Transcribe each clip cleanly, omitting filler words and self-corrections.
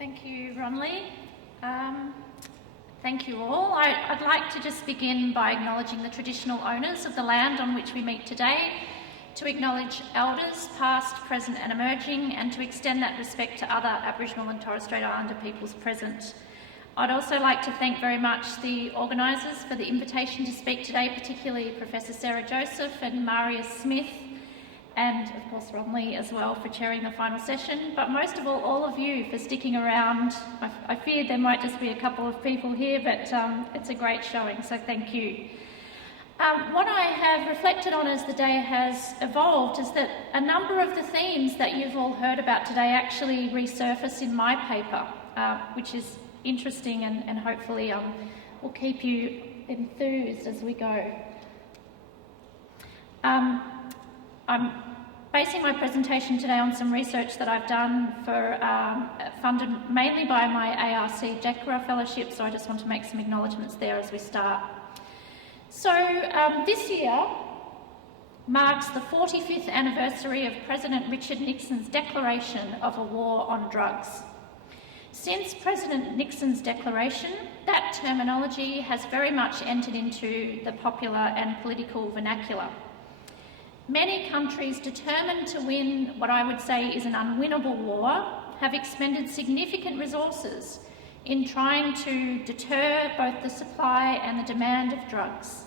Thank you, Ronlee. Thank you all. I'd like to just begin by acknowledging the traditional owners of the land on which we meet today, to acknowledge elders, past, present and emerging, and to extend that respect to other Aboriginal and Torres Strait Islander peoples present. I'd also like to thank very much the organisers for the invitation to speak today, particularly Professor Sarah Joseph and Marius Smith, and of course Ronlee as well for chairing the final session, but most of all of you for sticking around. I feared there might just be a couple of people here, but it's a great showing, so thank you. What I have reflected on as the day has evolved is that a number of the themes that you've all heard about today actually resurface in my paper, which is interesting and hopefully will keep you enthused as we go. I'm basing my presentation today on some research that I've done funded mainly by my ARC DECRA fellowship, so I just want to make some acknowledgements there as we start. So this year marks the 45th anniversary of President Richard Nixon's declaration of a war on drugs. Since President Nixon's declaration, that terminology has very much entered into the popular and political vernacular. Many countries determined to win what I would say is an unwinnable war have expended significant resources in trying to deter both the supply and the demand of drugs.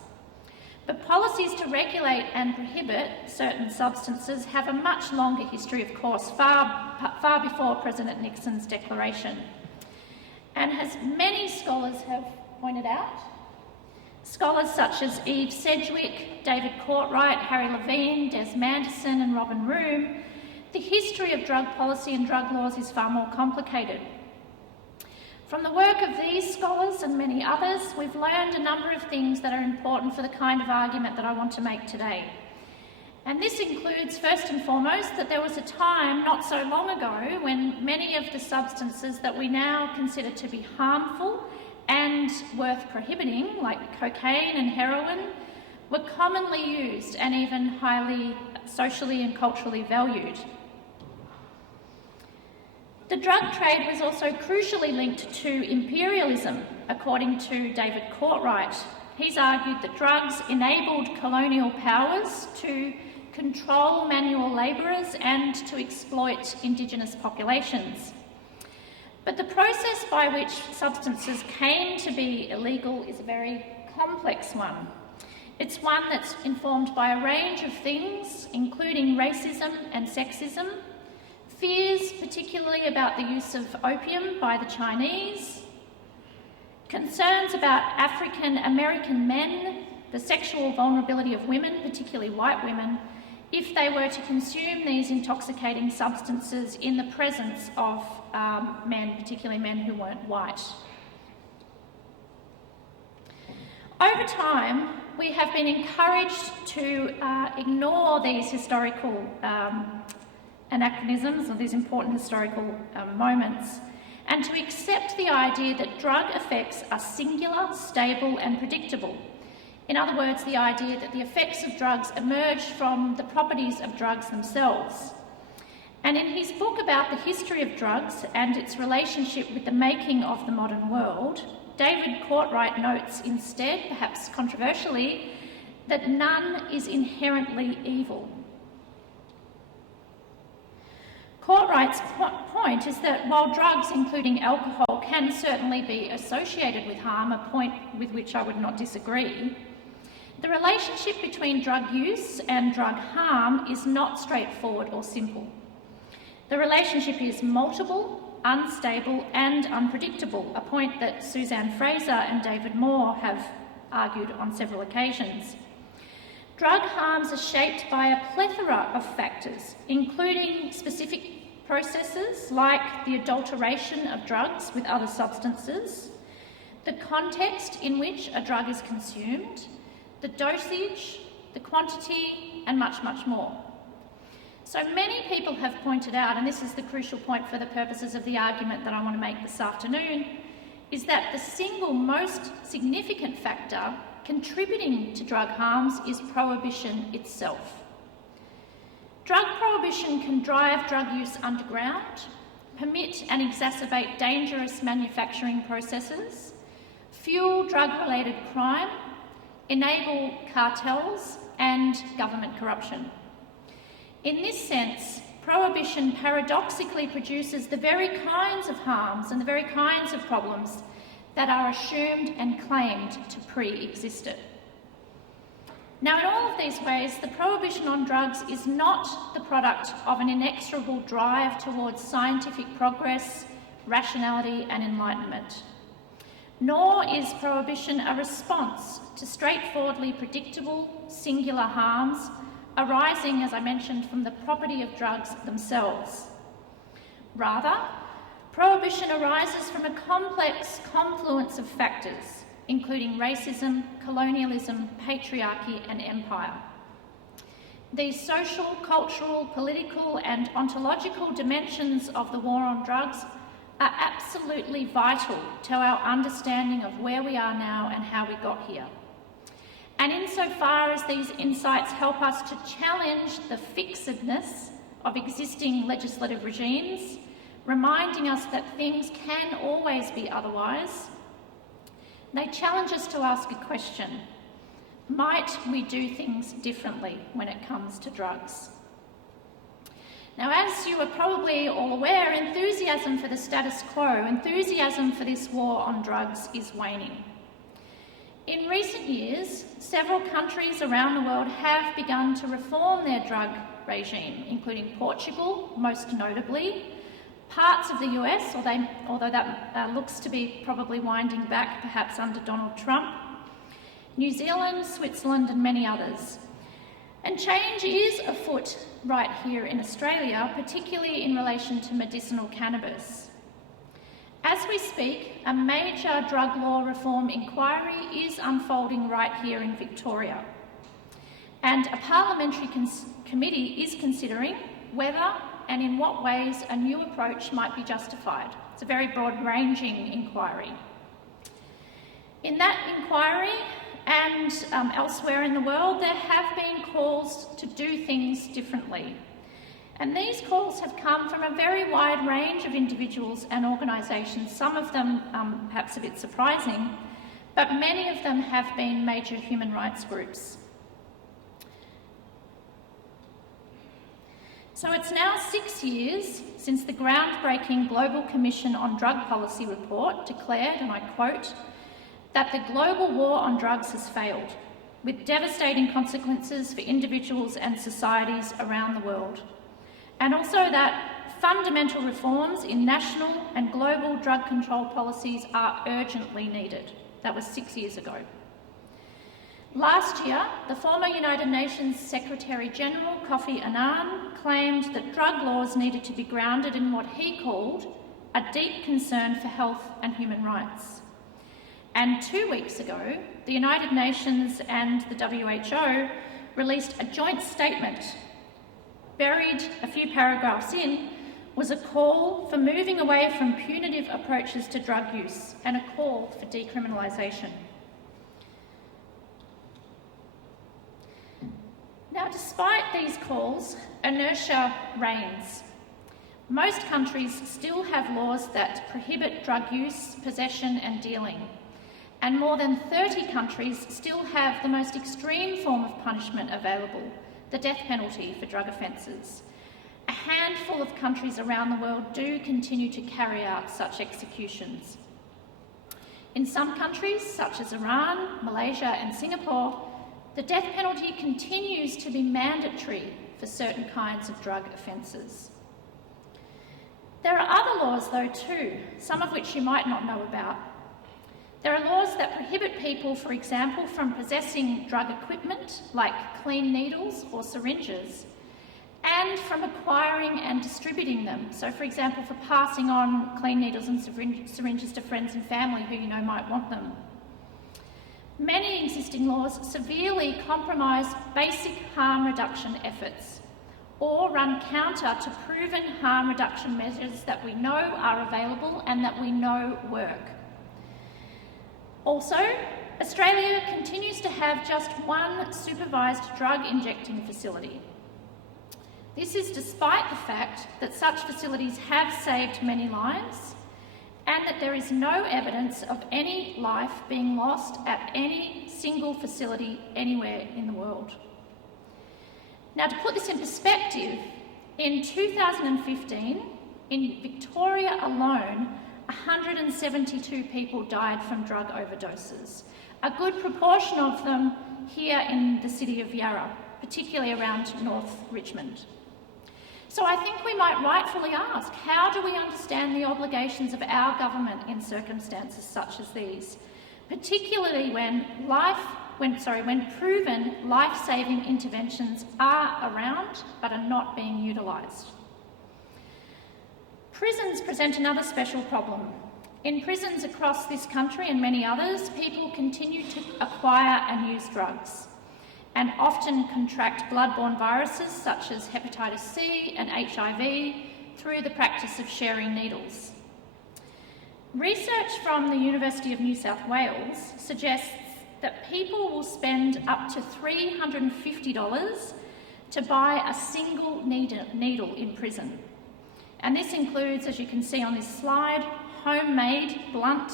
But policies to regulate and prohibit certain substances have a much longer history, of course, far before President Nixon's declaration. And as many scholars have pointed out, scholars such as Eve Sedgwick, David Courtwright, Harry Levine, Des Manderson and Robin Room, the history of drug policy and drug laws is far more complicated. From the work of these scholars and many others, we've learned a number of things that are important for the kind of argument that I want to make today. And this includes, first and foremost, that there was a time not so long ago when many of the substances that we now consider to be harmful and worth prohibiting, like cocaine and heroin, were commonly used and even highly socially and culturally valued. The drug trade was also crucially linked to imperialism, according to David Courtwright. He's argued that drugs enabled colonial powers to control manual labourers and to exploit Indigenous populations. But the process by which substances came to be illegal is a very complex one. It's one that's informed by a range of things, including racism and sexism, fears particularly about the use of opium by the Chinese, concerns about African American men, the sexual vulnerability of women, particularly white women, if they were to consume these intoxicating substances in the presence of men, particularly men who weren't white. Over time, we have been encouraged to ignore these historical anachronisms, or these important historical moments, and to accept the idea that drug effects are singular, stable and predictable. In other words, the idea that the effects of drugs emerge from the properties of drugs themselves. And in his book about the history of drugs and its relationship with the making of the modern world, David Courtwright notes instead, perhaps controversially, that none is inherently evil. Courtwright's point is that while drugs, including alcohol, can certainly be associated with harm, a point with which I would not disagree, the relationship between drug use and drug harm is not straightforward or simple. The relationship is multiple, unstable and unpredictable, a point that Suzanne Fraser and David Moore have argued on several occasions. Drug harms are shaped by a plethora of factors, including specific processes like the adulteration of drugs with other substances, the context in which a drug is consumed, the dosage, the quantity, and much, much more. So many people have pointed out, and this is the crucial point for the purposes of the argument that I want to make this afternoon, is that the single most significant factor contributing to drug harms is prohibition itself. Drug prohibition can drive drug use underground, permit and exacerbate dangerous manufacturing processes, fuel drug-related crime, enable cartels and government corruption. In this sense, prohibition paradoxically produces the very kinds of harms and the very kinds of problems that are assumed and claimed to pre-exist it. Now, in all of these ways, the prohibition on drugs is not the product of an inexorable drive towards scientific progress, rationality and enlightenment. Nor is prohibition a response to straightforwardly predictable, singular harms arising, as I mentioned, from the property of drugs themselves. Rather, prohibition arises from a complex confluence of factors, including racism, colonialism, patriarchy and empire. These social, cultural, political and ontological dimensions of the war on drugs are absolutely vital to our understanding of where we are now and how we got here. And insofar as these insights help us to challenge the fixedness of existing legislative regimes, reminding us that things can always be otherwise, they challenge us to ask a question: might we do things differently when it comes to drugs? Now, as you are probably all aware, enthusiasm for the status quo, enthusiasm for this war on drugs is waning. In recent years, several countries around the world have begun to reform their drug regime, including Portugal, most notably, parts of the US, although that looks to be probably winding back, perhaps under Donald Trump, New Zealand, Switzerland and many others. And change is afoot right here in Australia, particularly in relation to medicinal cannabis. As we speak, a major drug law reform inquiry is unfolding right here in Victoria. And a parliamentary committee is considering whether and in what ways a new approach might be justified. It's a very broad-ranging inquiry. In that inquiry and elsewhere in the world, there have been calls to do things differently. And these calls have come from a very wide range of individuals and organisations, some of them perhaps a bit surprising, but many of them have been major human rights groups. So it's now 6 years since the groundbreaking Global Commission on Drug Policy report declared, and I quote, that the global war on drugs has failed, with devastating consequences for individuals and societies around the world. And also that fundamental reforms in national and global drug control policies are urgently needed. That was 6 years ago. Last year, the former United Nations Secretary-General Kofi Annan claimed that drug laws needed to be grounded in what he called a deep concern for health and human rights. And 2 weeks ago, the United Nations and the WHO released a joint statement. Buried a few paragraphs in was a call for moving away from punitive approaches to drug use and a call for decriminalisation. Now, despite these calls, inertia reigns. Most countries still have laws that prohibit drug use, possession and dealing. And more than 30 countries still have the most extreme form of punishment available, the death penalty for drug offences. A handful of countries around the world do continue to carry out such executions. In some countries, such as Iran, Malaysia and Singapore, the death penalty continues to be mandatory for certain kinds of drug offences. There are other laws though too, some of which you might not know about. There are laws that prohibit people, for example, from possessing drug equipment like clean needles or syringes, and from acquiring and distributing them. So, for example, for passing on clean needles and syringes to friends and family who you know might want them. Many existing laws severely compromise basic harm reduction efforts or run counter to proven harm reduction measures that we know are available and that we know work. Also, Australia continues to have just one supervised drug injecting facility. This is despite the fact that such facilities have saved many lives and that there is no evidence of any life being lost at any single facility anywhere in the world. Now, to put this in perspective, in 2015, in Victoria alone, 172 people died from drug overdoses, a good proportion of them here in the city of Yarra, particularly around North Richmond. So I think we might rightfully ask, how do we understand the obligations of our government in circumstances such as these, particularly when proven life-saving interventions are around but are not being utilised? Prisons present another special problem. In prisons across this country and many others, people continue to acquire and use drugs and often contract bloodborne viruses such as hepatitis C and HIV through the practice of sharing needles. Research from the University of New South Wales suggests that people will spend up to $350 to buy a single needle in prison. And this includes, as you can see on this slide, homemade, blunt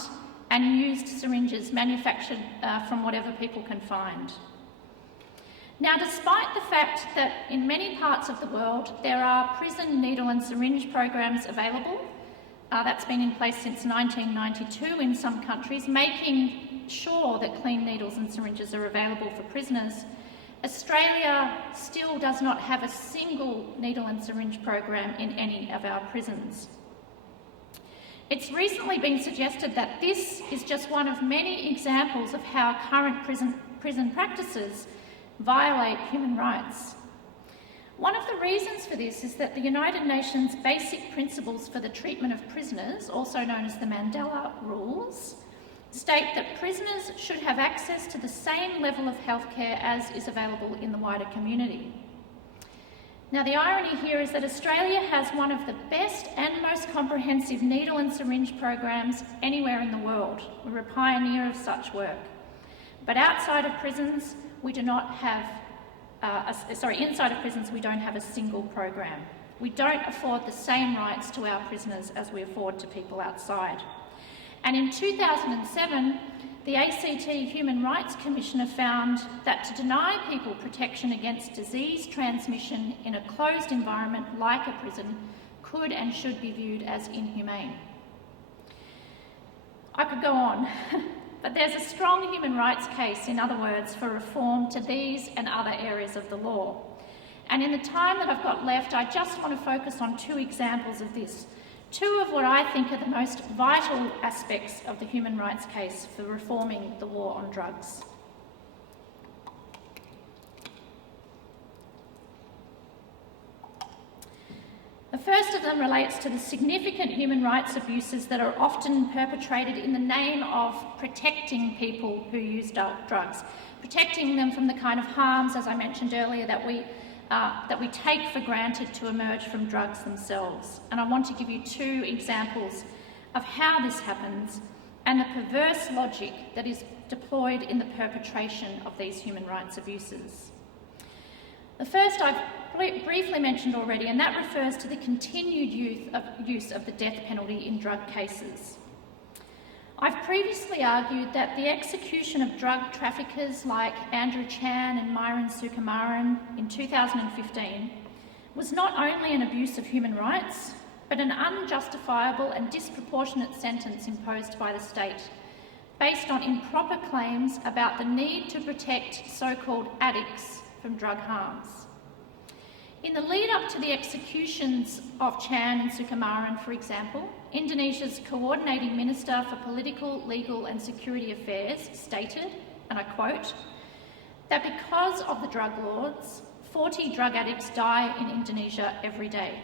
and used syringes manufactured from whatever people can find. Now, despite the fact that in many parts of the world there are prison needle and syringe programs available, that's been in place since 1992 in some countries, making sure that clean needles and syringes are available for prisoners, Australia still does not have a single needle and syringe program in any of our prisons. It's recently been suggested that this is just one of many examples of how current prison practices violate human rights. One of the reasons for this is that the United Nations Basic Principles for the Treatment of Prisoners, also known as the Mandela Rules, state that prisoners should have access to the same level of healthcare as is available in the wider community. Now, the irony here is that Australia has one of the best and most comprehensive needle and syringe programs anywhere in the world. We're a pioneer of such work. But outside of prisons, we do not have, inside of prisons, we don't have a single program. We don't afford the same rights to our prisoners as we afford to people outside. And in 2007, the ACT Human Rights Commissioner found that to deny people protection against disease transmission in a closed environment like a prison could and should be viewed as inhumane. I could go on, but there's a strong human rights case, in other words, for reform to these and other areas of the law. And in the time that I've got left, I just want to focus on two examples of this. Two of what I think are the most vital aspects of the human rights case for reforming the war on drugs. The first of them relates to the significant human rights abuses that are often perpetrated in the name of protecting people who use drugs, protecting them from the kind of harms, as I mentioned earlier, that we take for granted to emerge from drugs themselves. And I want to give you two examples of how this happens and the perverse logic that is deployed in the perpetration of these human rights abuses. The first I've briefly mentioned already, and that refers to the continued use of the death penalty in drug cases. I've previously argued that the execution of drug traffickers like Andrew Chan and Myron Sukumaran in 2015 was not only an abuse of human rights, but an unjustifiable and disproportionate sentence imposed by the state, based on improper claims about the need to protect so-called addicts from drug harms. In the lead up to the executions of Chan and Sukumaran, for example, Indonesia's Coordinating Minister for Political, Legal and Security Affairs stated, and I quote, that because of the drug laws, 40 drug addicts die in Indonesia every day.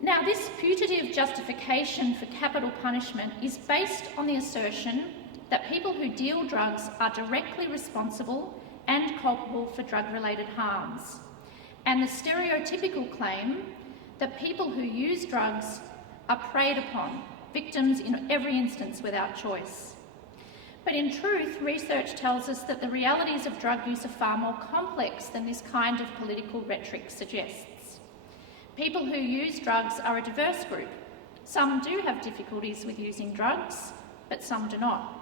Now, this putative justification for capital punishment is based on the assertion that people who deal drugs are directly responsible and culpable for drug-related harms, and the stereotypical claim that people who use drugs are preyed upon, victims in every instance without choice. But in truth, research tells us that the realities of drug use are far more complex than this kind of political rhetoric suggests. People who use drugs are a diverse group. Some do have difficulties with using drugs, but some do not.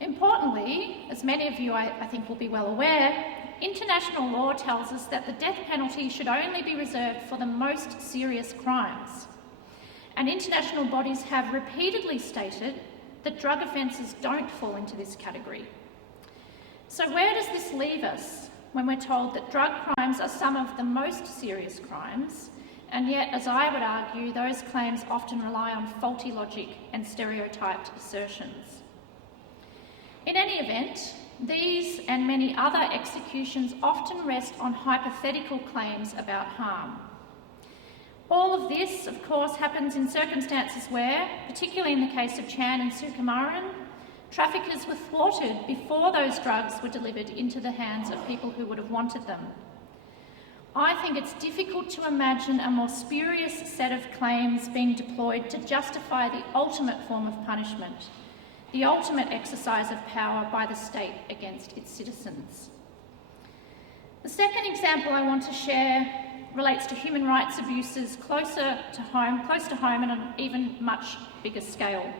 Importantly, as many of you I think will be well aware, international law tells us that the death penalty should only be reserved for the most serious crimes. And international bodies have repeatedly stated that drug offences don't fall into this category. So where does this leave us when we're told that drug crimes are some of the most serious crimes, and yet, as I would argue, those claims often rely on faulty logic and stereotyped assertions? In any event, these and many other executions often rest on hypothetical claims about harm. All of this, of course, happens in circumstances where, particularly in the case of Chan and Sukumaran, traffickers were thwarted before those drugs were delivered into the hands of people who would have wanted them. I think it's difficult to imagine a more spurious set of claims being deployed to justify the ultimate form of punishment, the ultimate exercise of power by the state against its citizens. The second example I want to share relates to human rights abuses close to home and on an even much bigger scale.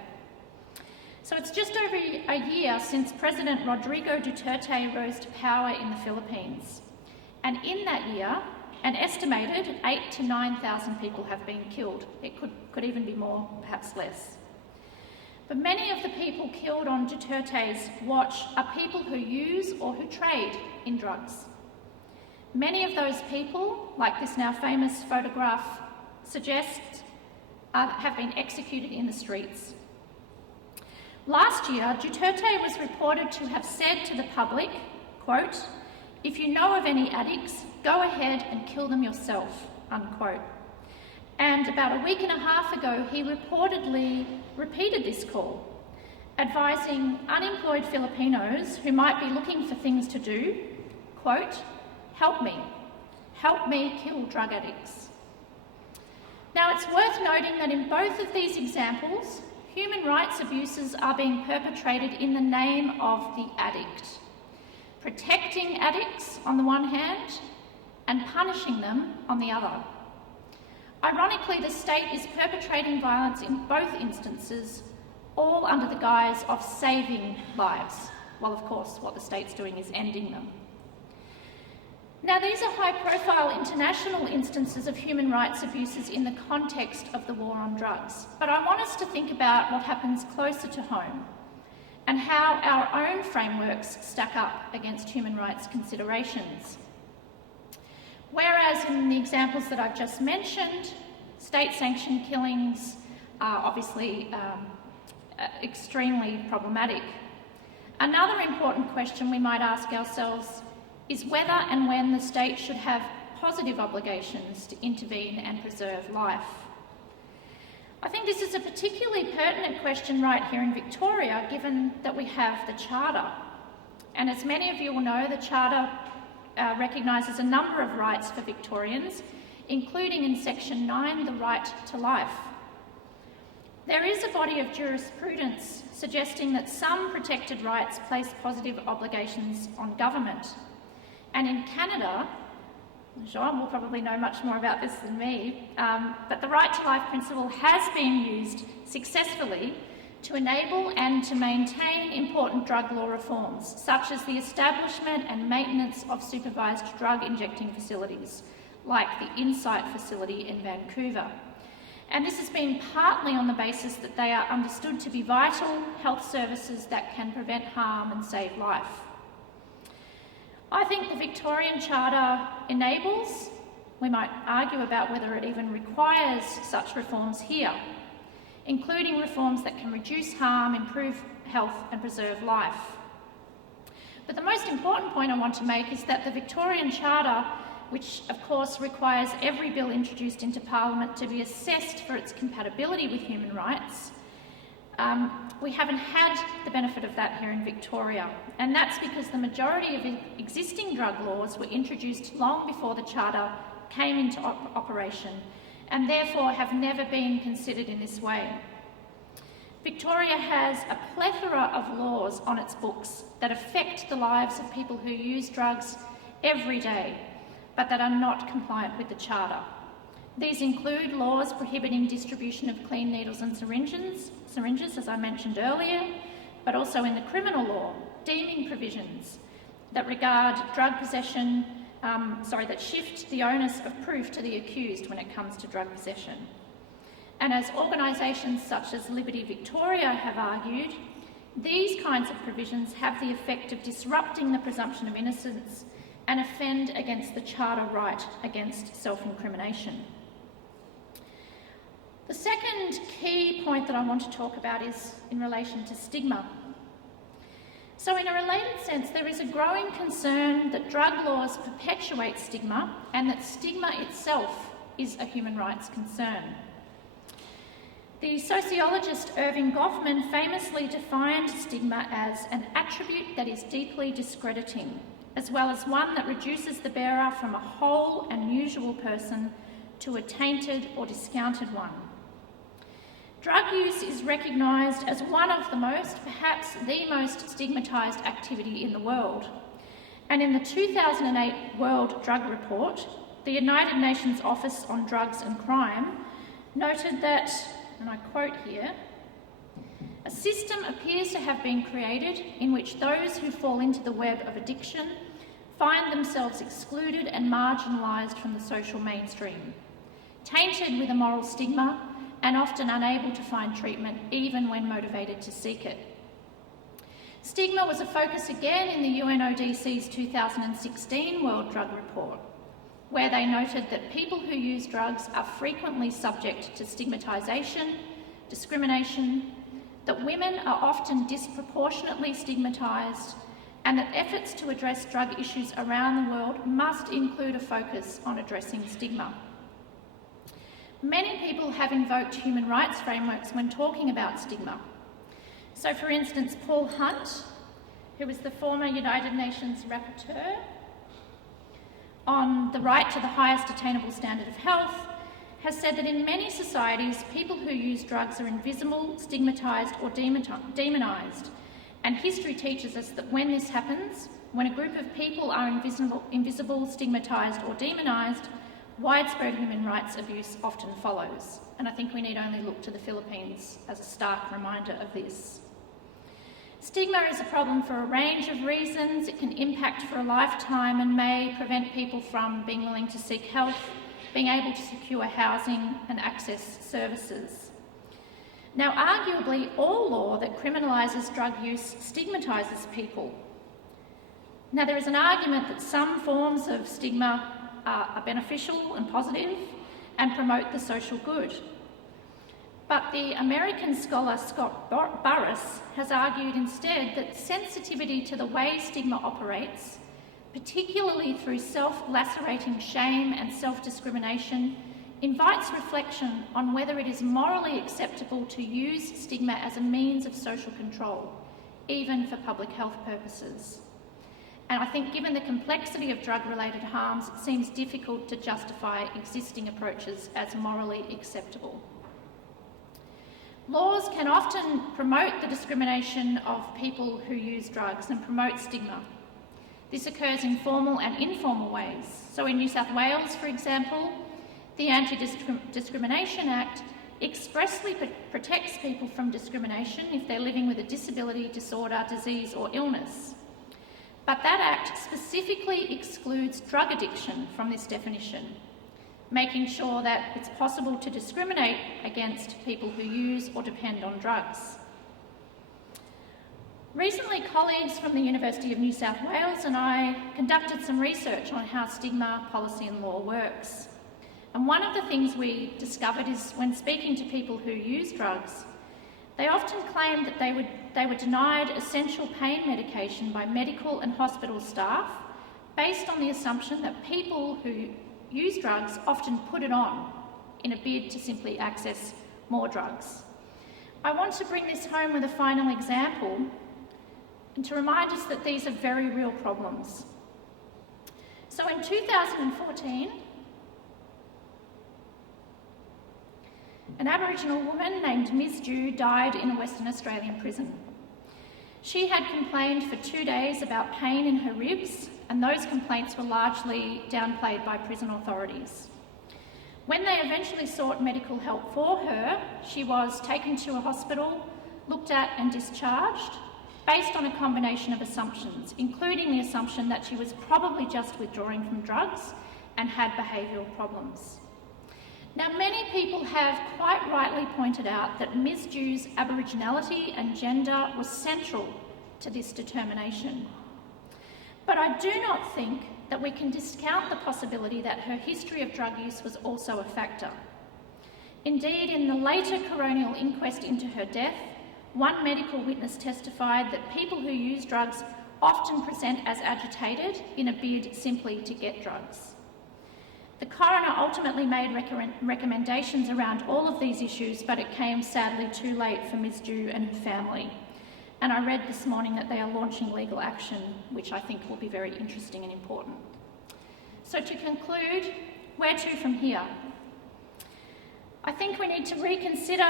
So it's just over a year since President Rodrigo Duterte rose to power in the Philippines. And in that year, an estimated 8,000 to 9,000 people have been killed. It could even be more, perhaps less. But many of the people killed on Duterte's watch are people who use or who trade in drugs. Many of those people, like this now famous photograph suggests, have been executed in the streets. Last year, Duterte was reported to have said to the public, quote, "If you know of any addicts, go ahead and kill them yourself," unquote. And about a week and a half ago, he reportedly repeated this call, advising unemployed Filipinos who might be looking for things to do, quote, help me kill drug addicts." Now, it's worth noting that in both of these examples, human rights abuses are being perpetrated in the name of the addict, protecting addicts on the one hand and punishing them on the other. Ironically, the state is perpetrating violence in both instances, all under the guise of saving lives, while of course what the state's doing is ending them. Now, these are high-profile international instances of human rights abuses in the context of the war on drugs, but I want us to think about what happens closer to home and how our own frameworks stack up against human rights considerations. Whereas in the examples that I've just mentioned, state-sanctioned killings are obviously extremely problematic. Another important question we might ask ourselves is whether and when the state should have positive obligations to intervene and preserve life. I think this is a particularly pertinent question right here in Victoria, given that we have the Charter. And as many of you will know, the Charter recognises a number of rights for Victorians, including in Section 9, the right to life. There is a body of jurisprudence suggesting that some protected rights place positive obligations on government. And in Canada, Jean will probably know much more about this than me, but the right to life principle has been used successfully to enable and to maintain important drug law reforms, such as the establishment and maintenance of supervised drug injecting facilities, like the Insight facility in Vancouver. And this has been partly on the basis that they are understood to be vital health services that can prevent harm and save life. I think the Victorian Charter enables, we might argue about whether it even requires such reforms here, including reforms that can reduce harm, improve health and preserve life. But the most important point I want to make is that the Victorian Charter, which of course requires every bill introduced into Parliament to be assessed for its compatibility with human rights, we haven't had the benefit of that here in Victoria, and that's because the majority of existing drug laws were introduced long before the Charter came into operation, and therefore have never been considered in this way. Victoria has a plethora of laws on its books that affect the lives of people who use drugs every day, but that are not compliant with the Charter. These include laws prohibiting distribution of clean needles and syringes, as I mentioned earlier, but also in the criminal law, deeming provisions that regard drug possession, that shift the onus of proof to the accused when it comes to drug possession. And as organisations such as Liberty Victoria have argued, these kinds of provisions have the effect of disrupting the presumption of innocence and offend against the Charter right against self-incrimination. The second key point that I want to talk about is in relation to stigma. So in a related sense, there is a growing concern that drug laws perpetuate stigma and that stigma itself is a human rights concern. The sociologist Irving Goffman famously defined stigma as an attribute that is deeply discrediting, as well as one that reduces the bearer from a whole and usual person to a tainted or discounted one. Drug use is recognised as one of the most, perhaps the most stigmatised activity in the world. And in the 2008 World Drug Report, the United Nations Office on Drugs and Crime noted that, and I quote here, "A system appears to have been created in which those who fall into the web of addiction find themselves excluded and marginalised from the social mainstream, tainted with a moral stigma and often unable to find treatment even when motivated to seek it." Stigma was a focus again in the UNODC's 2016 World Drug Report, where they noted that people who use drugs are frequently subject to stigmatisation, discrimination, that women are often disproportionately stigmatised, and that efforts to address drug issues around the world must include a focus on addressing stigma. Many people have invoked human rights frameworks when talking about stigma. So, for instance, Paul Hunt, who was the former United Nations Rapporteur on the right to the highest attainable standard of health, has said that in many societies, people who use drugs are invisible, stigmatised or demonised. And history teaches us that when this happens, when a group of people are invisible, stigmatised or demonised, widespread human rights abuse often follows. And I think we need only look to the Philippines as a stark reminder of this. Stigma is a problem for a range of reasons. It can impact for a lifetime and may prevent people from being willing to seek help, being able to secure housing and access services. Now, arguably, all law that criminalises drug use stigmatises people. Now, there is an argument that some forms of stigma are beneficial and positive and promote the social good. But the American scholar Scott Burris has argued instead that sensitivity to the way stigma operates, particularly through self-lacerating shame and self-discrimination, invites reflection on whether it is morally acceptable to use stigma as a means of social control, even for public health purposes. And I think given the complexity of drug-related harms, it seems difficult to justify existing approaches as morally acceptable. Laws can often promote the discrimination of people who use drugs and promote stigma. This occurs in formal and informal ways. So in New South Wales, for example, the Anti-Discrimination Act expressly protects people from discrimination if they're living with a disability, disorder, disease or illness. But that Act specifically excludes drug addiction from this definition, making sure that it's possible to discriminate against people who use or depend on drugs. Recently, colleagues from the University of New South Wales and I conducted some research on how stigma policy and law works. And one of the things we discovered is when speaking to people who use drugs, they often claim that they were denied essential pain medication by medical and hospital staff based on the assumption that people who use drugs often put it on in a bid to simply access more drugs. I want to bring this home with a final example and to remind us that these are very real problems. So in 2014, An Aboriginal woman named Ms. Dew died in a Western Australian prison. She had complained for 2 days about pain in her ribs, and those complaints were largely downplayed by prison authorities. When they eventually sought medical help for her, she was taken to a hospital, looked at and discharged, based on a combination of assumptions, including the assumption that she was probably just withdrawing from drugs and had behavioural problems. Now, many people have quite rightly pointed out that Ms. Dew's Aboriginality and gender was central to this determination. But I do not think that we can discount the possibility that her history of drug use was also a factor. Indeed, in the later coronial inquest into her death, one medical witness testified that people who use drugs often present as agitated in a bid simply to get drugs. The coroner ultimately made recommendations around all of these issues, but it came sadly too late for Ms. Dew and her family. And I read this morning that they are launching legal action, which I think will be very interesting and important. So to conclude, where to from here? I think we need to reconsider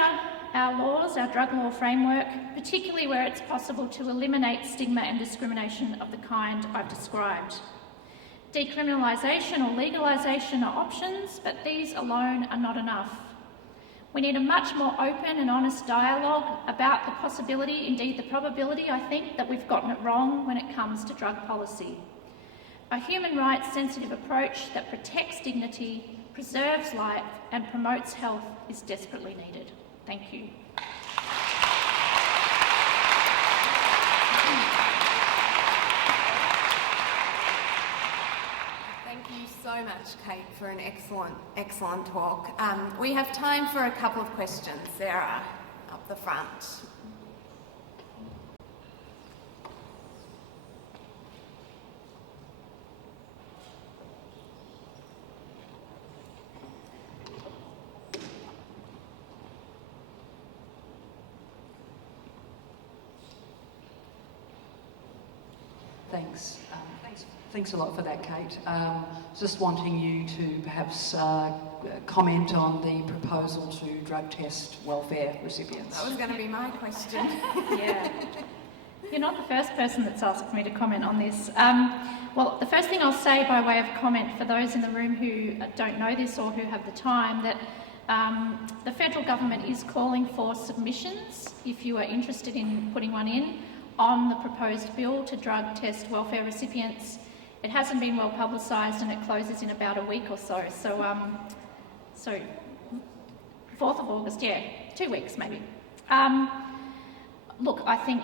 our laws, our drug law framework, particularly where it's possible to eliminate stigma and discrimination of the kind I've described. Decriminalisation or legalisation are options, but these alone are not enough. We need a much more open and honest dialogue about the possibility, indeed the probability, I think, that we've gotten it wrong when it comes to drug policy. A human rights sensitive approach that protects dignity, preserves life and promotes health is desperately needed. Thank you. Thank you so much, Kate, for an excellent talk. We have time for a couple of questions. Sarah, up the front. Thanks a lot for that, Kate. Just wanting you to perhaps comment on the proposal to drug test welfare recipients. That was going to be my question. Yeah. You're not the first person that's asked me to comment on this. Well, the first thing I'll say by way of comment for those in the room who don't know this or who have the time, that the federal government is calling for submissions, if you are interested in putting one in, on the proposed bill to drug test welfare recipients. It hasn't been well publicised and it closes in about a week or so. So 4th of August, 2 weeks maybe. Look, I think,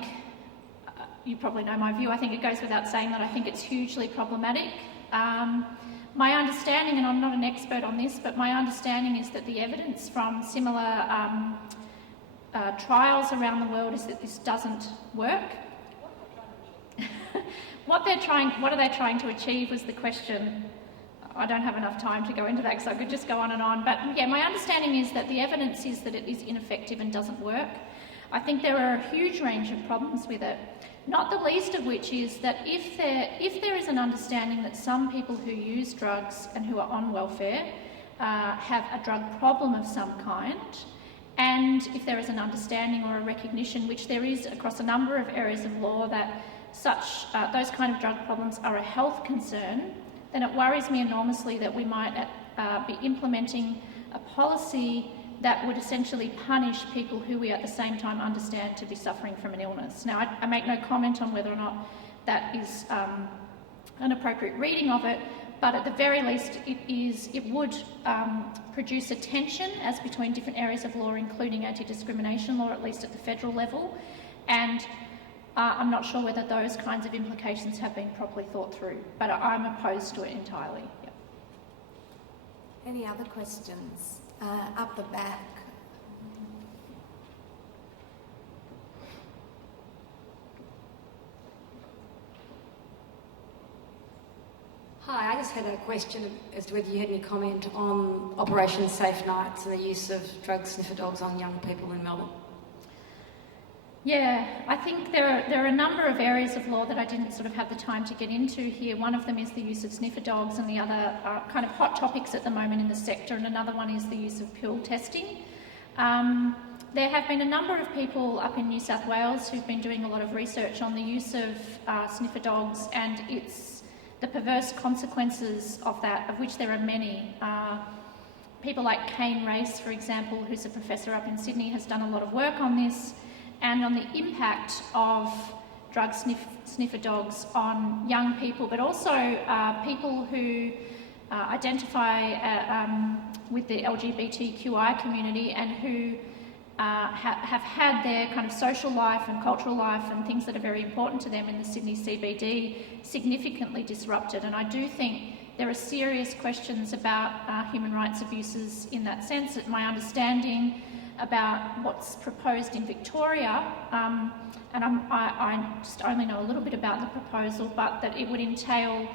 you probably know my view, I think it goes without saying that I think it's hugely problematic. My understanding, and I'm not an expert on this, but my understanding is that the evidence from similar trials around the world is that this doesn't work. What are they trying to achieve was the question. I don't have enough time to go into that because I could just go on and on. But yeah, my understanding is that the evidence is that it is ineffective and doesn't work. I think there are a huge range of problems with it, not the least of which is that if there is an understanding that some people who use drugs and who are on welfare have a drug problem of some kind, and if there is an understanding or a recognition, which there is across a number of areas of law, that those kind of drug problems are a health concern, then it worries me enormously that we might be implementing a policy that would essentially punish people who we at the same time understand to be suffering from an illness. Now, I make no comment on whether or not that is an appropriate reading of it, but at the very least it would produce a tension as between different areas of law, including anti-discrimination law, at least at the federal level, and I'm not sure whether those kinds of implications have been properly thought through, but I'm opposed to it entirely. Yeah. Any other questions? Up the back. Hi, I just had a question as to whether you had any comment on Operation Safe Nights and the use of drug sniffer dogs on young people in Melbourne. Yeah, I think there are a number of areas of law that I didn't sort of have the time to get into here. One of them is the use of sniffer dogs, and the other are kind of hot topics at the moment in the sector, and another one is the use of pill testing. There have been a number of people up in New South Wales who've been doing a lot of research on the use of sniffer dogs and the perverse consequences of that, of which there are many. People like Kane Race, for example, who's a professor up in Sydney, has done a lot of work on this and on the impact of drug sniffer dogs on young people, but also people who identify with the LGBTQI community and who have had their kind of social life and cultural life and things that are very important to them in the Sydney CBD significantly disrupted. And I do think there are serious questions about human rights abuses in that sense. My understanding about what's proposed in Victoria, and I just only know a little bit about the proposal, but that it would entail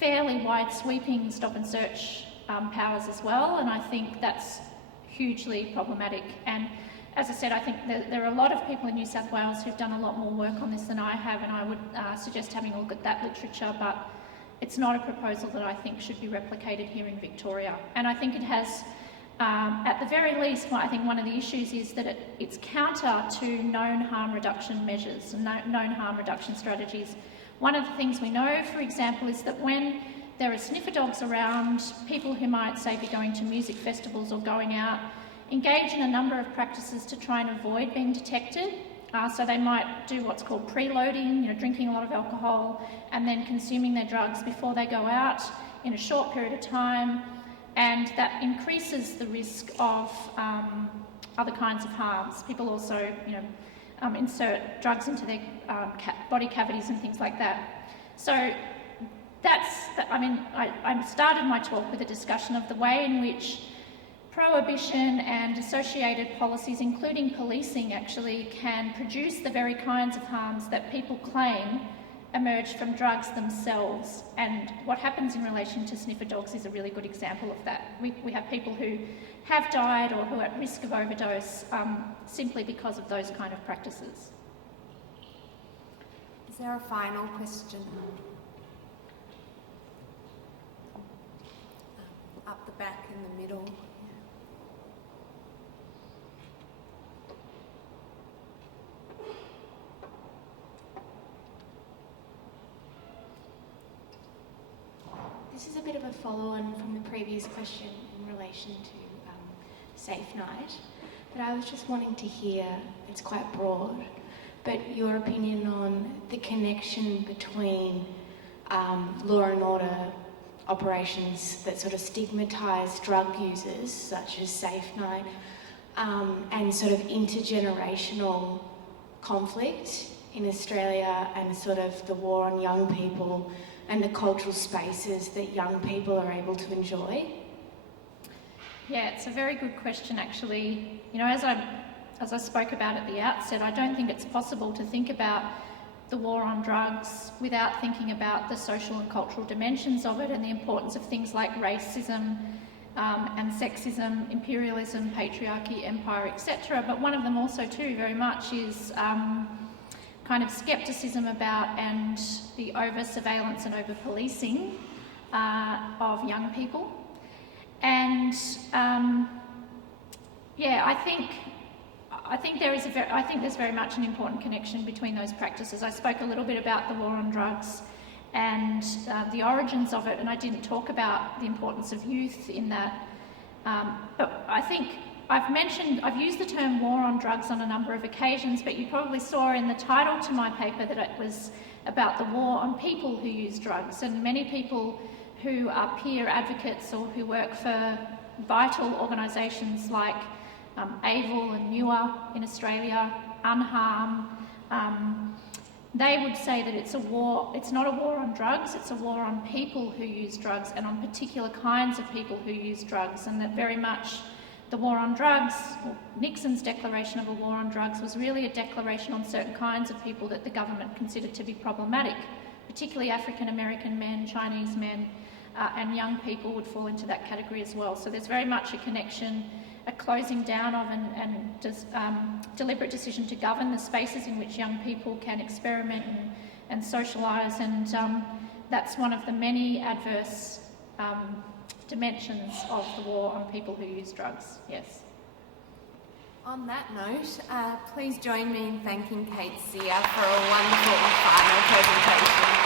fairly wide sweeping stop and search powers as well, and I think that's hugely problematic. And as I said, I think there are a lot of people in New South Wales who've done a lot more work on this than I have, and I would suggest having a look at that literature, but it's not a proposal that I think should be replicated here in Victoria. And I think it has, at the very least, I think one of the issues is that it's counter to known harm reduction measures and known harm reduction strategies. One of the things we know, for example, is that when there are sniffer dogs around, people who might, say, be going to music festivals or going out, engage in a number of practices to try and avoid being detected. So they might do what's called preloading, drinking a lot of alcohol and then consuming their drugs before they go out in a short period of time, and that increases the risk of other kinds of harms. People also, insert drugs into their body cavities and things like that. So I started my talk with a discussion of the way in which prohibition and associated policies, including policing, actually can produce the very kinds of harms that people claim emerge from drugs themselves. And what happens in relation to sniffer dogs is a really good example of that. We have people who have died or who are at risk of overdose simply because of those kind of practices. Is there a final question? Up the back in the middle. This is a bit of a follow-on from the previous question in relation to Safe Night, but I was just wanting to hear, it's quite broad, but your opinion on the connection between law and order operations that sort of stigmatise drug users, such as Safe Night, and sort of intergenerational conflict in Australia and sort of the war on young people and the cultural spaces that young people are able to enjoy? Yeah, it's a very good question, actually. As I spoke about at the outset, I don't think it's possible to think about the war on drugs without thinking about the social and cultural dimensions of it and the importance of things like racism and sexism, imperialism, patriarchy, empire, etc. But one of them also too very much is kind of scepticism about and the over-surveillance and over-policing of young people. And I think there's very much an important connection between those practices. I spoke a little bit about the war on drugs and the origins of it, and I didn't talk about the importance of youth in that. But I think I've used the term war on drugs on a number of occasions, but you probably saw in the title to my paper that it was about the war on people who use drugs, and many people who are peer advocates or who work for vital organisations like AVIL and NUA in Australia, Unharm, they would say that it's not a war on drugs, it's a war on people who use drugs and on particular kinds of people who use drugs, and that very much the war on drugs, or Nixon's declaration of a war on drugs, was really a declaration on certain kinds of people that the government considered to be problematic, particularly African American men, Chinese men, and young people would fall into that category as well. So there's very much a connection, a closing down of and deliberate decision to govern the spaces in which young people can experiment and socialise, and that's one of the many adverse dimensions of the war on people who use drugs, yes. On that note, please join me in thanking Kate Seear for a wonderful final presentation.